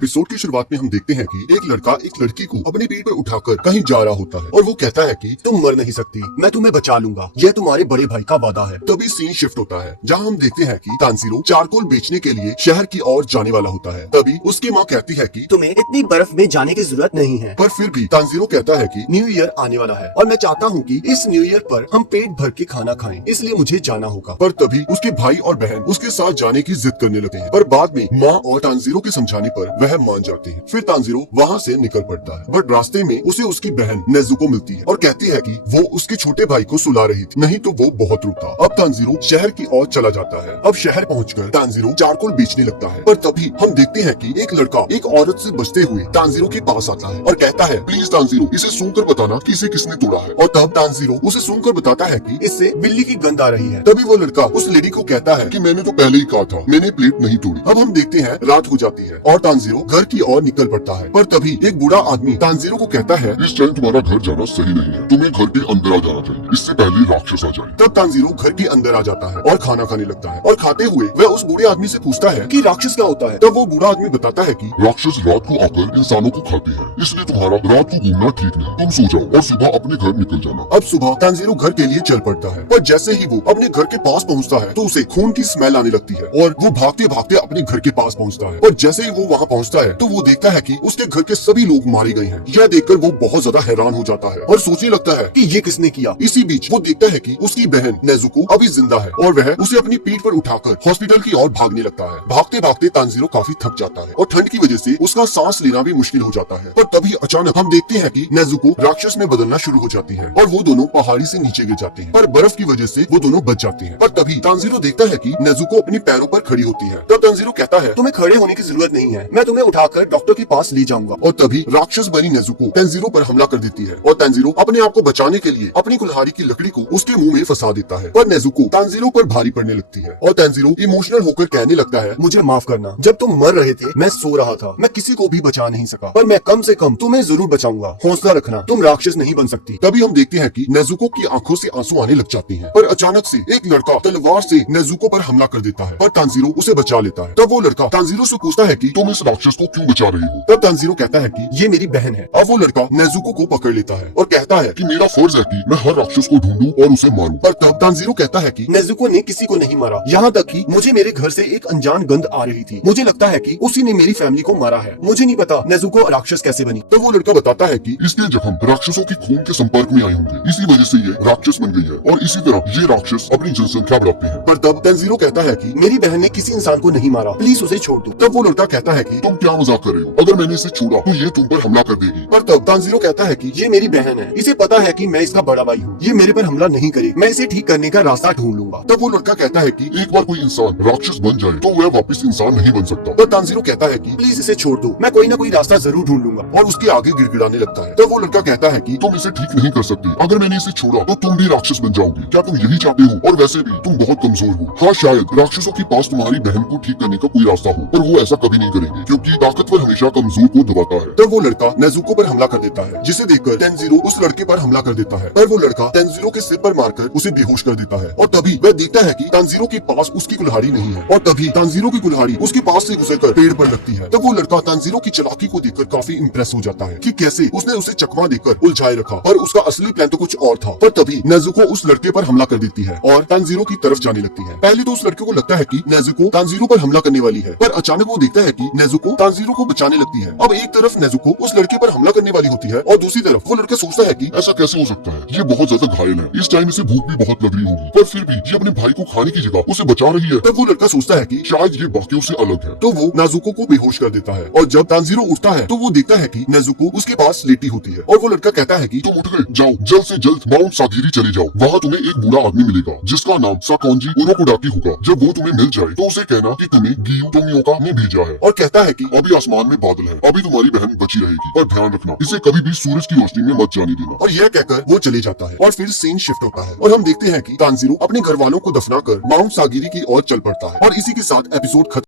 Episode की शुरुआत में हम देखते हैं कि एक लड़का एक लड़की को अपने पीठ पर उठाकर कहीं जा रहा होता है और वो कहता है कि तुम मर नहीं सकती, मैं तुम्हें बचा लूंगा, यह तुम्हारे बड़े भाई का वादा है। तभी सीन शिफ्ट होता है जहां हम देखते हैं कि तानजीरो चारकोल बेचने के लिए शहर की ओर जाने वाला होता है। तभी उसकी माँ कहती है कि तुम्हें इतनी बर्फ में जाने की जरूरत नहीं है। पर फिर भी तानजीरो कहता है कि न्यू ईयर आने वाला है और मैं चाहता हूँ कि इस न्यू ईयर पर हम पेट भर के खाना खाएं, इसलिए मुझे जाना होगा। पर तभी उसके भाई और बहन उसके साथ जाने की जिद करने लगते हैं, पर बाद में माँ और तानजीरो के समझाने पर वह मान जाते हैं। फिर तानजीरो वहाँ से निकल पड़ता है, बट रास्ते में उसे उसकी बहन नेजुको मिलती है और कहती है कि वो उसके छोटे भाई को सुला रही थी, नहीं तो वो बहुत रुक था। अब तानजीरो शहर की ओर चला जाता है। अब शहर पहुंचकर तानजीरो चारकोल बेचने लगता है, पर तभी हम देखते हैं कि एक लड़का एक औरत से बचते हुए तानजीरो के पास आता है और कहता है, प्लीज तानजीरो, इसे सूंघकर बताना कि इसे किसने तोड़ा है। और तब तानजीरो उसे सूंघकर बताता है कि इससे बिल्ली की गंध आ रही है। तभी वो लड़का उस लेडी को कहता है कि मैंने तो पहले ही कहा था, मैंने प्लेट नहीं तोड़ी। अब हम देखते हैं रात हो जाती है और तानजीरो घर की ओर निकल पड़ता है, पर तभी एक बूढ़ा आदमी तानजीरो को कहता है, इस टाइम तुम्हारा घर जाना सही नहीं है, तुम्हें घर के अंदर आ जाना चाहिए, इससे पहले राक्षस आ जाए। तब तानजीरो घर के अंदर आ जाता है और खाना खाने लगता है और खाते हुए वह उस बूढ़े आदमी से पूछता है कि राक्षस क्या होता है। तब वो बूढ़ा आदमी बताता है कि राक्षस रात को आकर इंसानों को खाते हैं, इसलिए तुम्हारा रात को घूमना ठीक नहीं, तुम सो जाओ और सुबह अपने घर निकल जाना। अब सुबह तानजीरो घर के लिए चल पड़ता है, पर जैसे ही वो अपने घर के पास पहुंचता है तो उसे खून की स्मेल आने लगती है और वो भागते भागते अपने घर के पास पहुंचता है। और जैसे ही वो वहां पहुंचता है तो वो देखता है कि उसके घर के सभी लोग मारे गए हैं। यह देखकर वो बहुत ज्यादा हैरान हो जाता है और सोचने लगता है कि ये किसने किया। इसी बीच वो देखता है कि उसकी बहन नेजुको अभी जिंदा है और वह उसे अपनी पीठ पर उठाकर हॉस्पिटल की ओर भागने लगता है। भागते भागते तानजीरो काफी थक जाता है और ठंड की वजह से उसका सांस लेना भी मुश्किल हो जाता है। पर तभी अचानक हम देखते हैं कि नेजुको राक्षस में बदलना शुरू हो जाती है और वो दोनों पहाड़ी से नीचे गिर जाते हैं, पर बर्फ की वजह से वो दोनों बच जाते हैं। पर तभी तानजीरो देखता है कि नेजुको अपने पैरों पर खड़ी होती है। तब तानजीरो कहता है, तुम्हें खड़े होने की जरूरत नहीं है, मैं तुम्हें उठाकर डॉक्टर के पास ले जाऊंगा। और तभी राक्षस बनी नेजुको तानजीरो पर हमला कर देती है और तानजीरो अपने आप को बचाने के लिए अपनी कुल्हाड़ी की लकड़ी को उसके मुंह में फंसा देता है। पर नेजुको तानजीरो पर भारी पड़ने लगती है और तानजीरो इमोशनल होकर कहने लगता है, मुझे माफ करना, जब तुम मर रहे थे मैं सो रहा था, मैं किसी को भी बचा नहीं सका, पर मैं कम से कम तुम्हें जरूर बचाऊंगा, हौसला रखना, तुम राक्षस नहीं बन सकती। तभी हम देखते हैं कि नेजुको की आंखों से आंसू आने लग जाते हैं, पर अचानक से एक लड़का तलवार से नेजुको पर हमला कर देता है, पर तानजीरो उसे बचा लेता है। तब वो लड़का तानजीरो से पूछता है कि तुम इस राक्षस को क्यों बचा रही हो? तब तानजीरो कहता है कि ये मेरी बहन है। अब वो लड़का नेजुको को पकड़ लेता है और कहता है कि मेरा फर्ज है कि मैं हर राक्षस को ढूंढूं और उसे मारूं। पर तब तानजीरो कहता है कि नेजुको ने किसी को नहीं मारा, यहाँ तक कि मुझे मेरे घर से एक अनजान गंध आ रही थी, मुझे लगता है कि उसी ने मेरी फैमिली को मारा है, मुझे नहीं पता नेजुको राक्षस कैसे बनी। तब वो लड़का बताता है कि इसके जख्म राक्षसों की खून के संपर्क में आए होंगे, इसी वजह से ये राक्षस बन गई है और इसी तरह ये राक्षस अपनी जनसंख्या बढ़ाते हैं। पर तब तानजीरो कहता है कि मेरी बहन ने किसी इंसान को नहीं मारा, प्लीज उसे छोड़ दो। तब वो लड़का कहता है कि तुम क्या मजाक कर रहे हो? अगर मैंने इसे छोड़ा तो ये तुम पर हमला कर देगी। पर तब तानजीरो कहता है कि ये मेरी बहन है, इसे पता है कि मैं इसका बड़ा भाई हूँ, ये मेरे पर हमला नहीं करेगी, मैं इसे ठीक करने का रास्ता ढूंढ लूंगा। तब वो लड़का कहता है कि एक बार कोई इंसान राक्षस बन जाए तो वह वापस इंसान नहीं बन सकता। पर तानजीरो कहता है कि प्लीज इसे छोड़ दो, मैं कोई ना कोई रास्ता जरूर ढूंढ लूंगा। और उसके आगे गिड़गिड़ाने लगता है। तब वो लड़का कहता है कि तुम इसे ठीक नहीं कर सकती, अगर मैंने इसे छोड़ा तो तुम भी राक्षस बन जाओगी, क्या तुम यही चाहते हो? और वैसे भी तुम बहुत कमजोर हो। हाँ, शायद राक्षसों के पास तुम्हारी बहन को ठीक करने का कोई रास्ता हो, पर वो ऐसा कभी नहीं करेंगे क्योंकि ताकतवर हमेशा कमजोर को दबाता है। तब वो लड़का नेजुको पर हमला कर देता है, जिसे देखकर तानजीरो उस लड़के पर हमला कर देता है, पर वो लड़का तानजीरो के सिर पर मारकर उसे बेहोश कर देता है। और तभी वह देखता है कि तानजीरो के पास उसकी कुल्हाड़ी नहीं है और तभी तानजीरो की कुल्हाड़ी उसके पास से गुजरकर पेड़ पर लगती है। तब वो लड़का तानजीरो की चालाकी को देखकर काफी इंप्रेस हो जाता है कि कैसे उसने उसे चकमा देकर उलझाए रखा, पर उसका असली प्लान तो कुछ और था। पर तभी नेजुको उस लड़के पर हमला कर देती है और तानजीरो की तरफ जाने लगती है। पहले तो उस लड़के को लगता है कि नेजुको तानजीरो पर हमला करने वाली है, पर अचानक वो देखता है कि नेजुको तानजीरो को बचाने लगती है। अब एक तरफ नेजुको उस लड़के पर हमला करने वाली होती है और दूसरी तरफ वो लड़का सोचता है कि ऐसा कैसे हो सकता है? ये बहुत ज्यादा घायल है, इस टाइम इसे भूख भी बहुत लग रही होगी, पर फिर भी ये अपने भाई को खाने की जगह उसे बचा रही है। तब वो लड़का सोचता है कि शायद ये बाकियों से अलग है। तो वो नेजुको को बेहोश कर देता है और जब तानजीरो उठता है तो वो देखता है कि नेजुको उसके पास लेटी होती है और वो लड़का कहता है कि तुम उठ गए, जाओ जल्द से जल्द माउंट सागिरी चले जाओ, वहाँ तुम्हें एक बूढ़ा आदमी मिलेगा जिसका नाम साकोंजी उरोकोडाकी होगा। जब वो तुम्हें मिल जाए तो उसे कहना कि तुम्हें गियू टोमियोका ने भेजा है और कहता है कि अभी आसमान में बादल है, अभी तुम्हारी बहन बची रहेगी, पर ध्यान रखना इसे कभी भी सूरज की रोशनी में मत जाने देना। और यह कहकर वो चले जाता है और फिर सीन शिफ्ट होता है और हम देखते हैं कि तानजीरो अपने घर वालों को दफनाकर माउंट सागिरी की ओर चल पड़ता है और इसी के साथ एपिसोड खत्म।